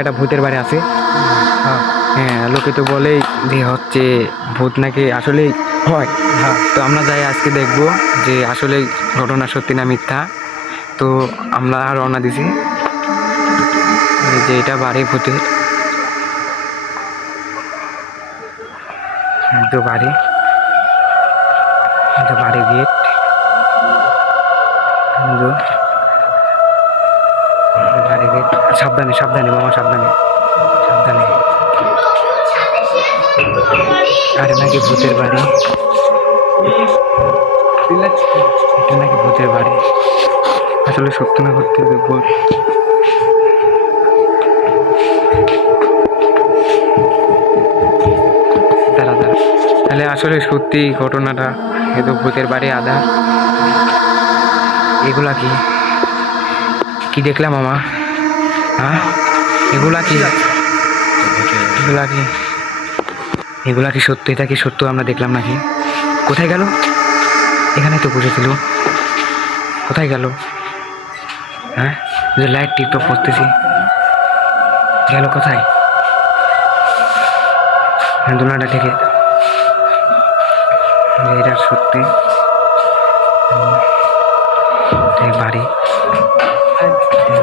একটা ভূতের বাড়ি আছে। হ্যাঁ, লোকে তো বলেই যে হচ্ছে ভূত নাকি আসলেই হয়। তো আমরা যাই আজকে দেখবো যে আসলে ঘটনা সত্যি না মিথ্যা। তো আমরা রওনা দিছি যে এটা বাড়ি ভূতের, তো বাড়ি গেট, বাড়ি গেট। সাবধানে সাবধানে মামা, সাবধানে সাবধানে। আরে নাকি ভূতের বাড়ি, এটা নাকি ভূতের বাড়ি। আসলে সত্য না করতে দেখবো। দাঁড়া দাঁড়া, তাহলে আসলে সত্যি ঘটনাটা, এতো ভূতের বাড়ি আদা। এগুলা কি কি দেখলাম মামা? হ্যাঁ, এগুলা কি এগুলা কি এগুলা কি সত্যি? এটা কি সত্য আমরা দেখলাম নাকি? কোথায় গেল? এখানে তো বসেছিল, কোথায় গেল? হ্যাঁ, যে লাইট টিকটক করতেছি, গেল কোথায়? দোলনাটা থেকে এটা সত্যি বাড়ি,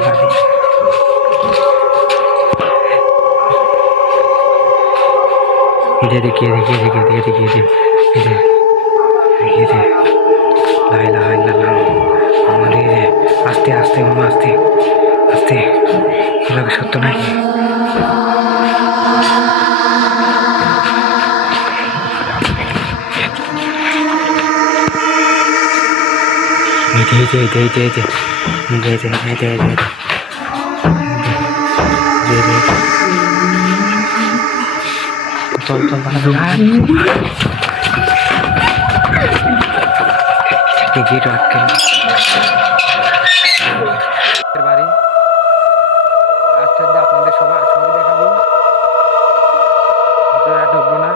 বাড়ি। দেখিয়ে আমাদের আস্তে আস্তে মামা, আস্তে আস্তে। এগুলো সত্য নাকি? চল চল গেট আটকে বাড়ি। আচ্ছা, আপনাদের সবাই দেখাবো, ভিতরে ঢুকবো না,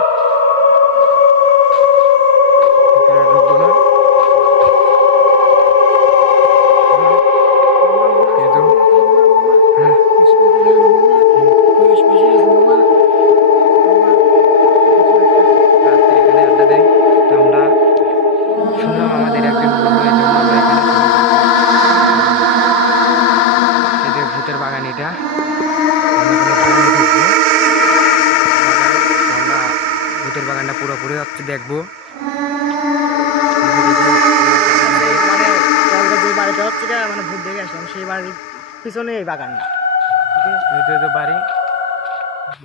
ভূতের বাগান এটা। ভূতের বাগানটা পুরোপুরি হচ্ছে দেখবো। যে বাড়িতে হচ্ছে মানে ভূত দেখে আসলাম, সেই বাড়ির পিছনে এই বাগানটা।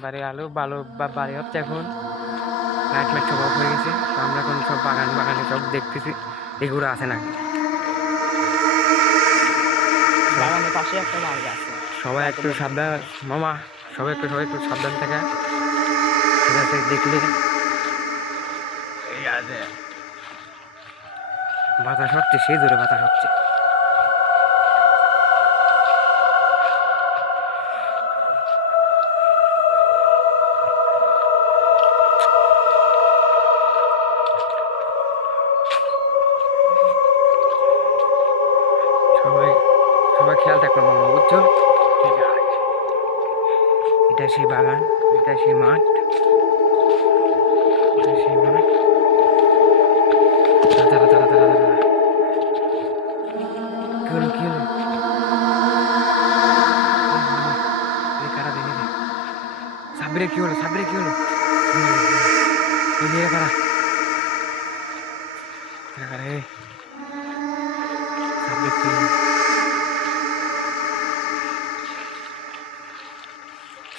বাড়ি আলো ভালো বাড়ি হচ্ছে এখন, লাইট মাইট সব অফ হয়ে গেছে। তো আমরা এখন সব বাগানে সব দেখতেছি এগুলো আছে নাকি। বাগানের পাশে একটা বাড়ি আছে। সবাই একটু সাবধান মামা, সবাই একটু সাবধান থাকে, ঠিক আছে? দেখলে এই আছে বাতাস হচ্ছে, সেই জোরে বাতাস হচ্ছে। সবাই খেয়াল থাকলাম মামা, বুঝছো? ঠিক আছে, এটা সেই বাগান, এটা সেই মাঠ, দাঁড়া দাঁড়া দাঁড়া দাঁড়া, কি হলো? কারা দেনি রে? সাবরে কি হলো? কারা রে? সাবরে কি?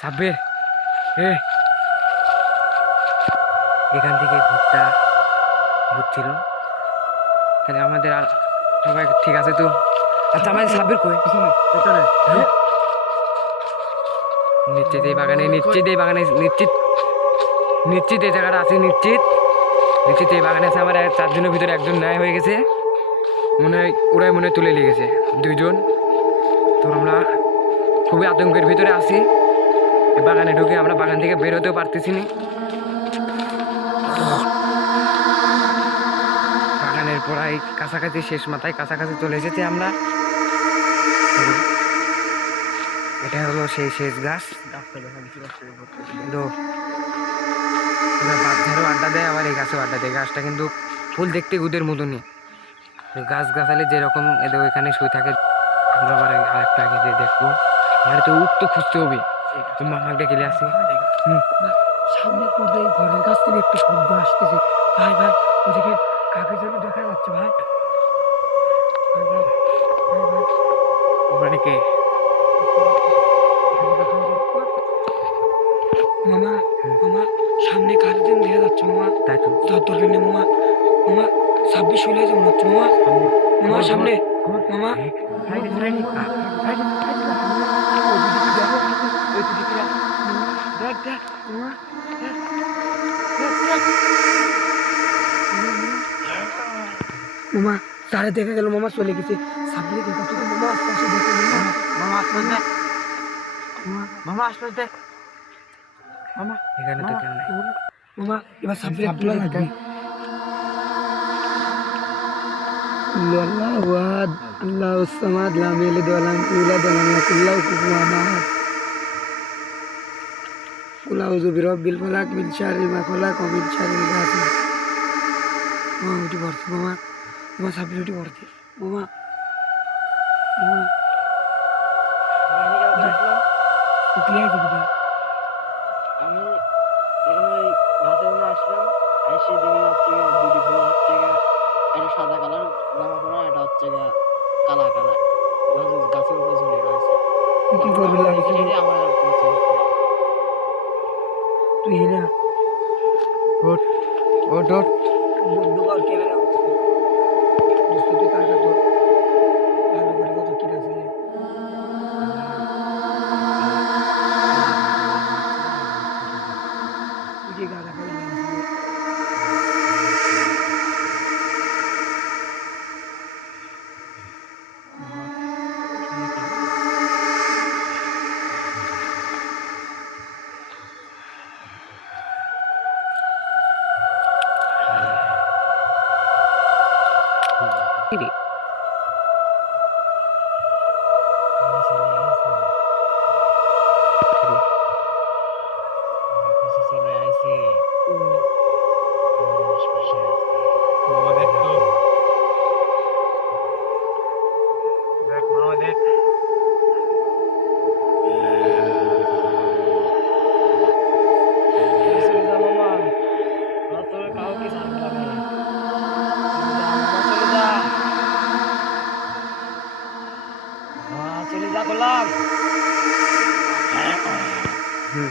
সাব্বির, এখান থেকে ভূত ছিল। তাহলে আমাদের সবাই ঠিক আছে তো? আচ্ছা, আমাদের সাব্বির কই? নিশ্চিত এই বাগানে নিশ্চিত এই জায়গাটা আছে, নিশ্চিত এই বাগানে আছে। আমার 4 জনের ভিতরে একজন ন্যায় হয়ে গেছে, মনে হয় ওরাই তুলে নিয়ে গেছে 2 জন। তো আমরা খুবই আতঙ্কের ভিতরে আছি। বাগানে ঢুকে আমরা বাগান থেকে বের হতেও পারতেছি না। বাগানের পড়াই কাছাকাছি, শেষ মাথায় কাছাকাছি চলে এসেছি আমরা। এটা হলো সেই শেষ গাছ। গাছটা দেখা দিচ্ছি গাছটা ভর্তি। কিন্তু ওরা বাচ্চারও আড্ডা দেয়, আবার এই গাছেও আড্ডা দেয়। গাছটা কিন্তু ফুল দেখতে গুদের মতনই, গাছ গাছালি যেরকম এদের ওইখানে শুয়ে থাকে। আমরা আবার আরেকটা আগে যে দেখবো, আমার তো উঠতে খুঁজতে হবে। তুমি আমাকে গেলে আসি। সামনে পড়ে ঘরের কাছ থেকে একটু শব্দ আসতেছে। ভাই ভাই ওদিকে কাকে যেন দেখা যাচ্ছে ভাই। ভাই ভাই ভাই ভাই ওখানে কে? মামা মামা সামনে কাকে যেন দেখা যাচ্ছে মামা। তাই তো দরকার নেই মামা। মামা 26 হয়ে যাচ্ছে মনে হচ্ছে মামা। মামা সামনে মামা দেখ দেখ মামা মামা সারে দেখা গেল মামা চলে গেছে। সামনে দেখা তো মামা আশপাশে দেখো মামা। মামা আশপাশ দেখ মামা আশপাশ দেখ মামা। এখানে তো কেউ নেই। মামা এবার সামনে তোলা লাগবে। আল্লাহু আহাদ আল্লাহুস সামাদ লাম ইয়ালিদ ওয়া লাম ইউলাদ ওয়া লাম ইয়াকুল লাহু কুফুওয়ান আহাদ। কুল আউযু বিরাব্বিল ফালাক মিন শাররি মা খালাক ওয়া মিন শাররিল গাসিক। মামা উঠে পড়ছে মামা। মামা সামনে উঠে পড়ছে মামা। মামা উঠলে আছে কিনা? আমি এখন ওই গাছের মনে আসলাম, এসে দিকে হচ্ছে গিয়ে দুটি ফুল হচ্ছে গিয়ে একটা সাদা কালার জামা পরা, এটা হচ্ছে গিয়ে কালা কালার গাছের উপরে ঝুলে রয়েছে। তুই কি তখন করবি আমি লাগছে? দেখে আমার আর কোনো চেঞ্জ নেই। তুই হেলা ওঠ ওঠ ওঠ। বন্ধ কর ক্যামেরা। দোস্ত তুই তাকা তো ভালো করে কত কি আছে। তুই কি গাদা করে নিয়েছিস? কি রে? আমার ছেলে আইছে, আমার কাছে চলে আইছে, আমার আশপাশে আছে। মামা দেখ তো, দেখ মামা দেখ। চলে যা মামা, আর তোর কাউকে ছাড়লাম না। চলে যা মামা, চলে যা করলাম। হুম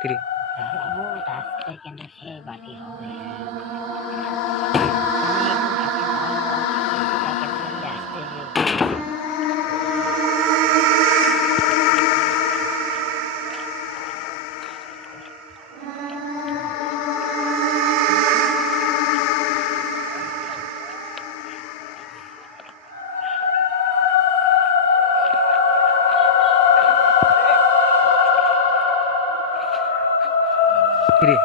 কিরে? গাছ থেকে সে বাকি হবে। কিরে?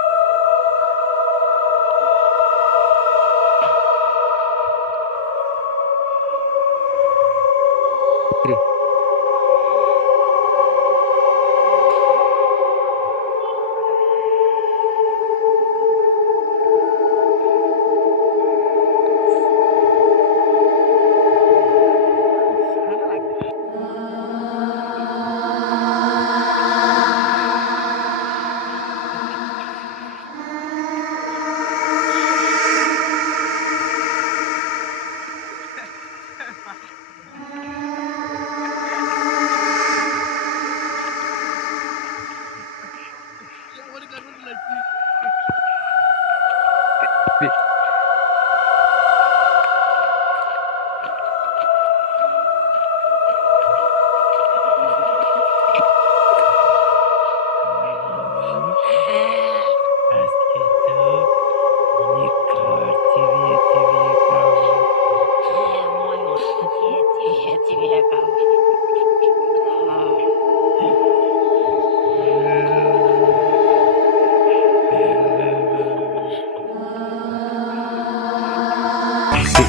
কিরে?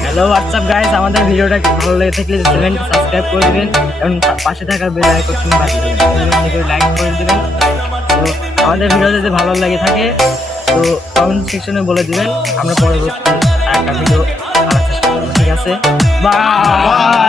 হ্যালো হোয়াটসঅ্যাপ গাইস, আমাদের ভিডিওটা ভালো লেগে থাকলে চ্যানেলটি সাবস্ক্রাইব করে দেবেন এবং পাশে থাকা বেল আইকনটি বাজিয়ে দেবেন, লাইক করে দেবেন। তো আমাদের ভিডিও যদি ভালো লাগে থাকে তো কমেন্ট সেকশনে বলে দিবেন, আমরা পরবর্তী একটা ভিডিও আনার চেষ্টা করব। ঠিক আছে, বাই।